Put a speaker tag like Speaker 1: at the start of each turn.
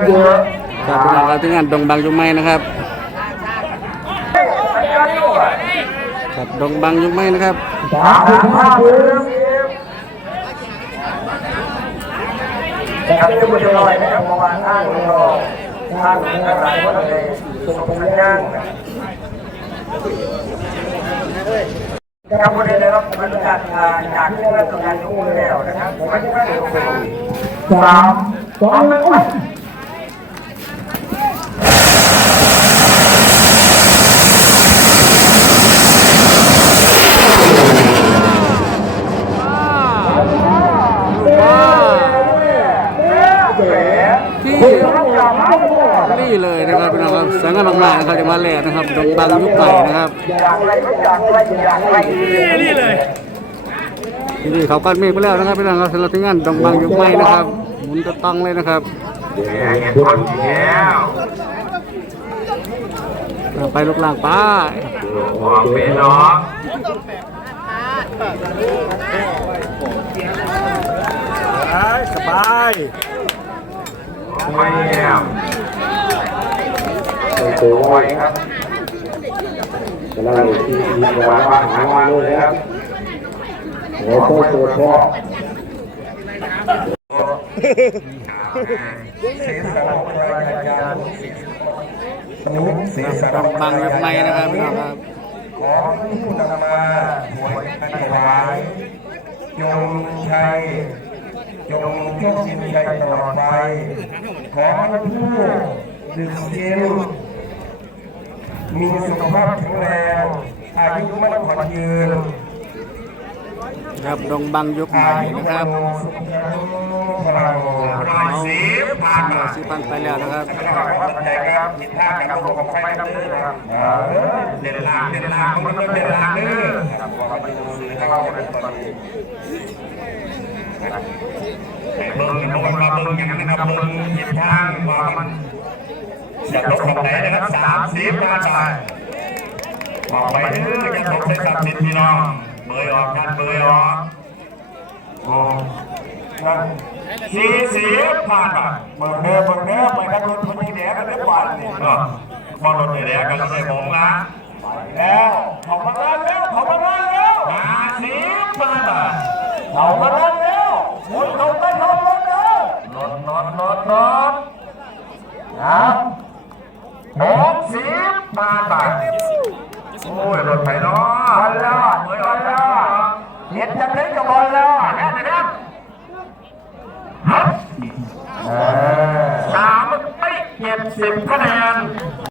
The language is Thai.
Speaker 1: เยอะ
Speaker 2: ครับพี่น้องครับที่งานดงบางยุงไม้นะครับครับดงบางยุงไม้นะครับ
Speaker 1: 35 นะครับที่บุญลอยนะครับเมื่อวานท่านก็ท่านอะไรก็เลยส่งสัญญาณนะครับวันนี้นะครับบรรยากาศจากที่ได้รับการกู้แล้วนะครับวันนี้ก็เดี๋ยว3 2 1
Speaker 2: นี่เลยนะครับพี่น้องครับสวยงามมากๆนะครับจะมาแลกนะครับดงบางยุคใหม่นะครับนี่เลยนี่เขากันเมฆไปแล้วนะครับพี่น้องครับสำหรับที่งานดงบางยุคใหม่นะครับหมุนจะต้องเลยนะครับไปลูกหลางไป
Speaker 1: เป็นน้องสบายไม่แย่สวยครับกำลังที่มีประวัติว่าหางานเลยครับโอ้โหตัวพ่อ
Speaker 2: บางยุคใหม่นะครับพี่น้องครับ
Speaker 1: ขอผู้นำมาถวายกันถวายจงชัยจงโชคดีชัยตลอดไปขอให้ผู้ดื่มกินมีสุขภาพแข็งแรงอายุมั่นขวัญยืน
Speaker 2: ครับดงบางยุคใหม่นะครับ
Speaker 1: พลัง
Speaker 2: 10,000ไปแล้วนะครับ
Speaker 1: ผิดพลาดกับลงของไฟน้ำเนื้อครับเด่นลางมันเด่นลางเนื้อครับพอไปดูให้เราเป็นตอนนี้เบิ้งมันมาเบิ้งอย่างนี้นะครับเบิ้งหยิบทางว่ามันอยากลดของไหนนะครับ30มาใช่บอกไปเด้อจะลดใช้30พี่น้องเบยออกกันเบยออกโอ้40ผ่านไปเบิ่งเด้อไปนักรถคนนี้แดกกันได้กว่านี่มองรถแดกกันเลยมองละไปแล้วเขามาแล้ว50ผ่านไปเขามาแล้วคนเขาไปรถแล้วรถครับ60ผ่านไปโอ้ยรถไฟล้อบอลแล้วเห็นจำได้กับบอลแล้วนะครับ3 ไป70 คะแนน